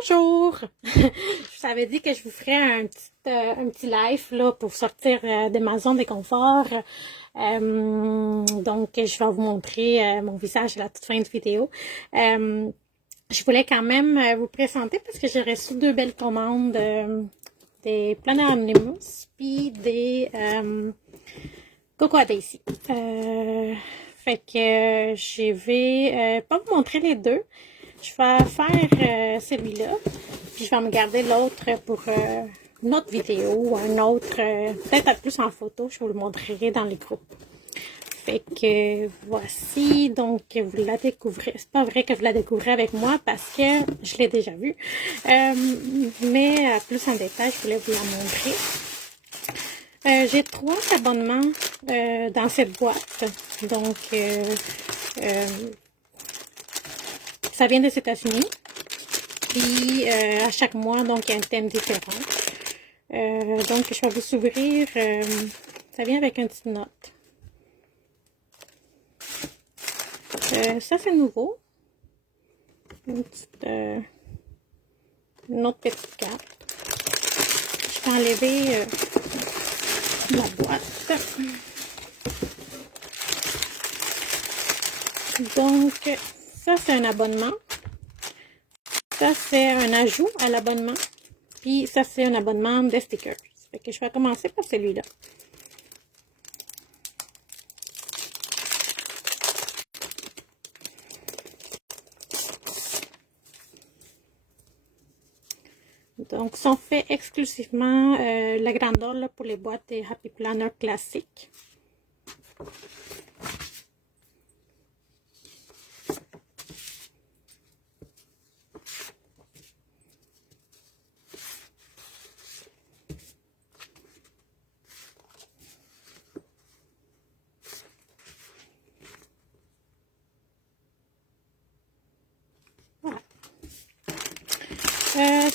Bonjour! Je vous avais dit que je vous ferais un petit live là, pour sortir de ma zone de confort. Donc, je vais vous montrer mon visage à la toute fin de vidéo. Je voulais quand même vous présenter parce que j'ai reçu deux belles commandes des planeurs Anonymous puis des Cocoa Daisy. Fait que je vais pas vous montrer les deux. Je vais faire celui-là, puis je vais me garder l'autre pour une autre vidéo ou un autre, peut-être plus en photo, je vous le montrerai dans les groupes. Fait que voici, donc vous la découvrez. C'est pas vrai que vous la découvrez avec moi parce que je l'ai déjà vue, mais plus en détail, je voulais vous la montrer. J'ai 3 abonnements dans cette boîte, donc ça vient des États-Unis. Puis à chaque mois, donc il y a un thème différent. Donc je vais vous ouvrir. Ça vient avec une petite note. Ça c'est nouveau. Une autre petite carte. Je vais enlever la boîte. Donc ça c'est un abonnement. Ça, c'est un ajout à l'abonnement. Puis ça, c'est un abonnement de stickers. Fait que je vais commencer par celui-là. Donc, sont faits exclusivement la grandeur là, pour les boîtes des Happy Planner classiques.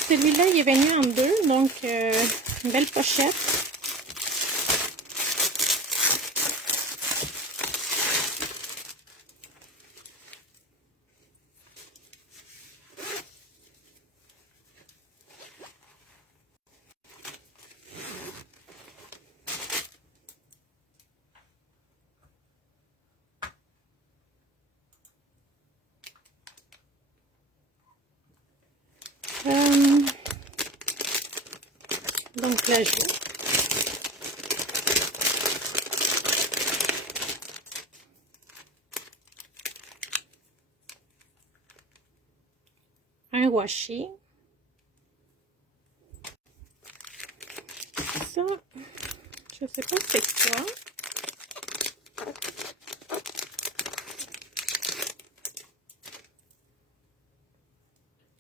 Celui-là, il est venu en deux, donc une belle pochette. Donc l'ajout. Un washi. Ça, je sais pas c'est quoi.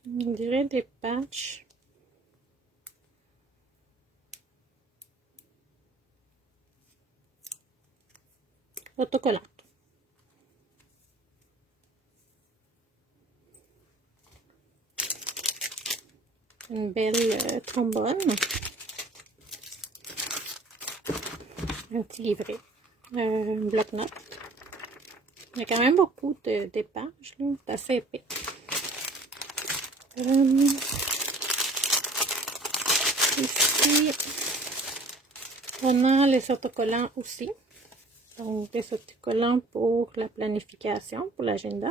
On dirait des patchs. Autocollante. Une belle trombone. Un petit livret. Un bloc-notes. Il y a quand même beaucoup de pages. C'est assez épais. Ici, on a les autocollants aussi. Donc, des autocollants pour la planification, pour l'agenda.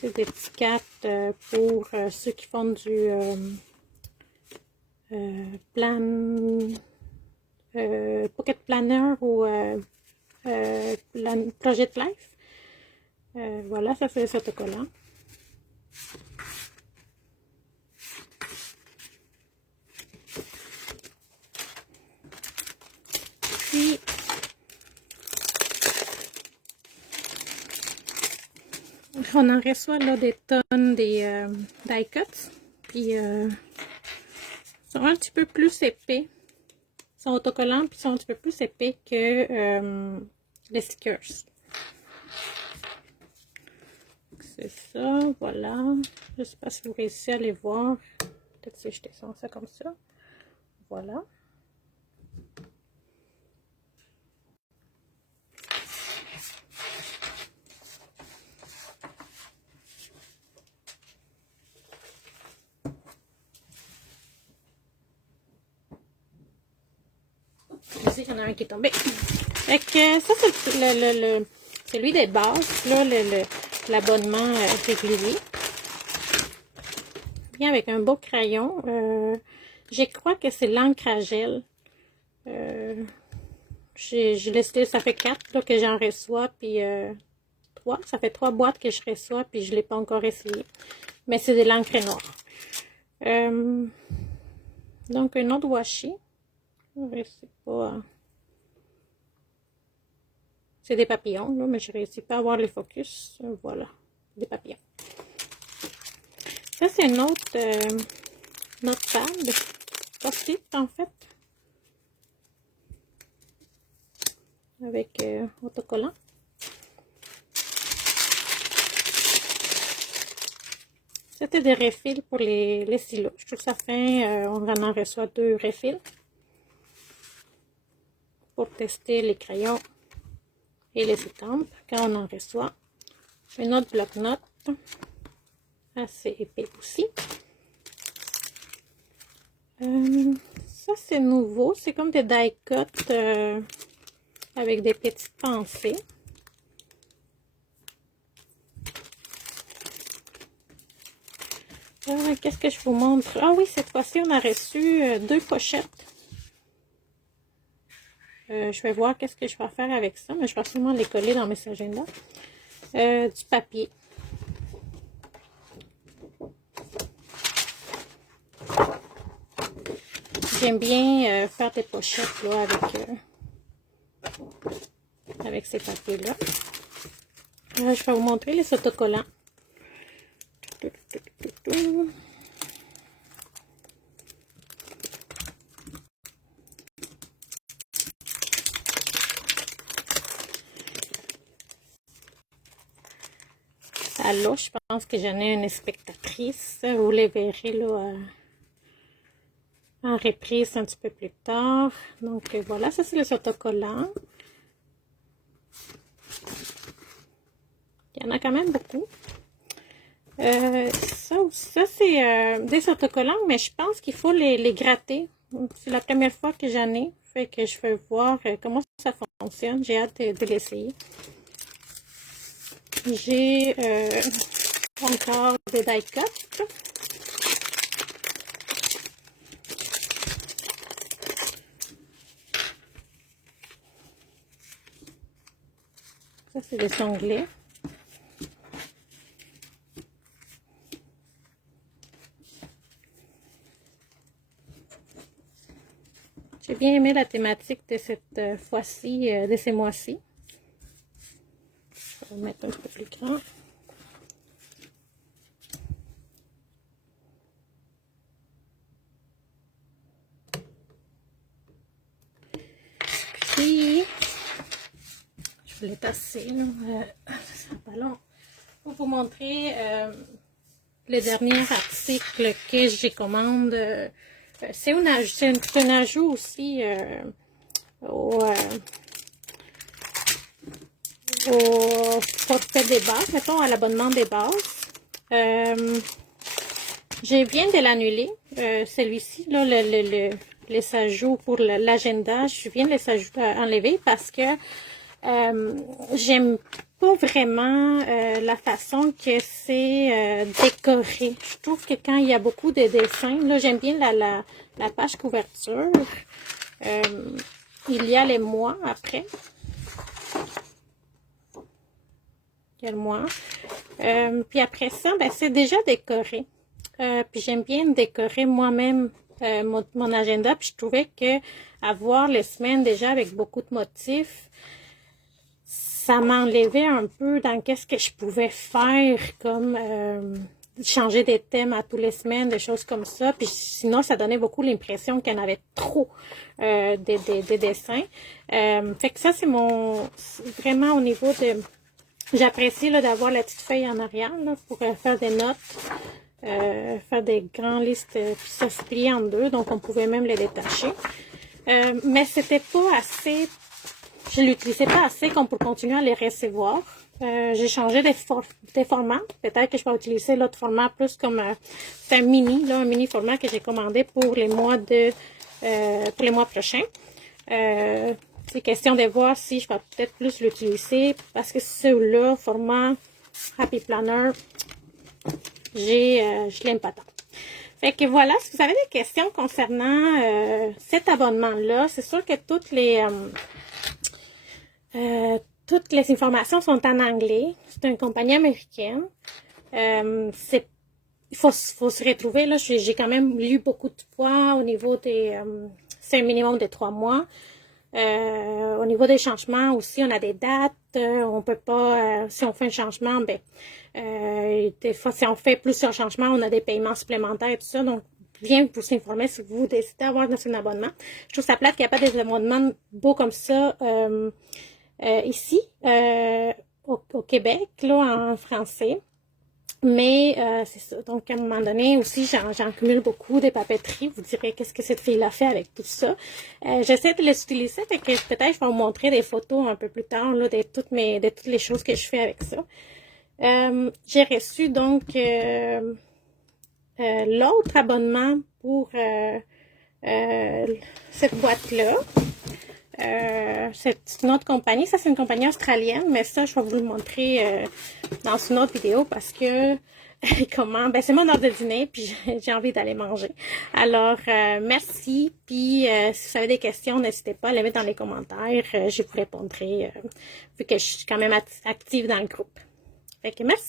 C'est des petites cartes pour ceux qui font du pocket planner ou project life. Voilà, ça c'est les autocollants. Puis, on en reçoit là des tonnes des die cuts. Puis, ils sont un petit peu plus épais. Ils sont autocollants, puis ils sont un petit peu plus épais que les stickers. C'est ça, voilà. Je ne sais pas si vous réussissez à les voir. Peut-être si je descends ça comme ça. Voilà. Excusez, il y en a un qui est tombé. Fait que ça, c'est celui des bases, là, l'abonnement régulier. Bien avec un beau crayon. Je crois que c'est l'encre à gel. Je l'ai, ça fait 4 là, que j'en reçois, puis 3. Ça fait 3 boîtes que je reçois, puis je ne l'ai pas encore essayé. Mais c'est de l'encre noire. Donc, un autre washi. C'est pas... C'est des papillons, là, mais je ne réussis pas à avoir les focus. Voilà, des papillons. Ça, c'est une autre notepad. Post-it, en fait. Avec autocollant. C'était des refils pour les stylos. Je trouve ça fin. On en reçoit 2 refils pour tester les crayons et les estampes quand on en reçoit. Une autre bloc-notes assez épais aussi. Ça c'est nouveau. C'est comme des die-cut avec des petites pensées. Qu'est-ce que je vous montre? Ah oui, cette fois-ci, on a reçu 2 pochettes. Je vais voir qu'est-ce que je vais faire avec ça, mais je vais sûrement les coller dans mes agendas. Du papier. J'aime bien faire des pochettes là, avec ces papiers-là. Je vais vous montrer les autocollants. Alors, je pense que j'en ai une spectatrice. Vous les verrez là, en reprise un petit peu plus tard. Donc voilà, ça c'est les autocollants. Il y en a quand même beaucoup. Ça c'est des autocollants, mais je pense qu'il faut les gratter. C'est la première fois que j'en ai. Fait que je vais voir comment ça fonctionne. J'ai hâte de l'essayer. J'ai encore des die-cut. Ça, c'est des onglets. J'ai bien aimé la thématique de cette fois-ci, de ces mois-ci. Je vais le mettre un peu plus grand. Puis, je vais les tasser, là. Ça va pas long. Pour vous montrer le dernier article que j'ai commandé. C'est un ajout aussi au forfait des bases, mettons à l'abonnement des bases. Je viens de l'annuler, celui-ci, là, les ajouts pour l'agenda, je viens de les enlever parce que j'aime pas vraiment la façon que c'est décoré. Je trouve que quand il y a beaucoup de dessins, là j'aime bien la page couverture. Il y a les mois après. Il y a le mois. Puis après ça, ben, c'est déjà décoré. Puis j'aime bien décorer moi-même mon agenda. Puis je trouvais que avoir les semaines déjà avec beaucoup de motifs, ça m'enlevait un peu dans qu'est-ce que je pouvais faire, comme changer des thèmes à tous les semaines, des choses comme ça. Puis sinon, ça donnait beaucoup l'impression qu'il y en avait trop des dessins. Fait que ça, c'est vraiment au niveau de... J'apprécie d'avoir la petite feuille en arrière là, pour faire des notes, faire des grandes listes, puis ça se plie en deux, donc on pouvait même les détacher. Mais c'était pas assez, je l'utilisais pas assez comme pour continuer à les recevoir. J'ai changé des formats. Peut-être que je vais utiliser l'autre format plus comme c'est un mini format que j'ai commandé pour les mois prochains. C'est question de voir si je vais peut-être plus l'utiliser parce que celui-là, format Happy Planner, je l'aime pas tant. Fait que voilà, si vous avez des questions concernant cet abonnement-là, c'est sûr que toutes les informations sont en anglais. C'est une compagnie américaine. Il faut se retrouver, là. J'ai quand même lu beaucoup de fois au niveau des... c'est un minimum de 3 mois. Au niveau des changements aussi, on a des dates. On peut pas... si on fait un changement, des fois, si on fait plusieurs changements, on a des paiements supplémentaires et tout ça. Donc, bien vous informer si vous décidez d'avoir un abonnement. Je trouve ça plate qu'il n'y a pas des abonnements beaux comme ça ici, au Québec, là, en français. Mais c'est ça. Donc, à un moment donné aussi, j'en cumule beaucoup des papeteries. Vous direz, qu'est-ce que cette fille-là fait avec tout ça? J'essaie de les utiliser, fait que peut-être je vais vous montrer des photos un peu plus tard là, de toutes les choses que je fais avec ça. J'ai reçu donc l'autre abonnement pour cette boîte-là. C'est une autre compagnie. Ça, c'est une compagnie australienne, mais ça, je vais vous le montrer dans une autre vidéo parce que comment, c'est mon heure de dîner, puis j'ai envie d'aller manger. Alors, merci, puis si vous avez des questions, n'hésitez pas à les mettre dans les commentaires. Je vous répondrai, vu que je suis quand même active dans le groupe. Fait que merci.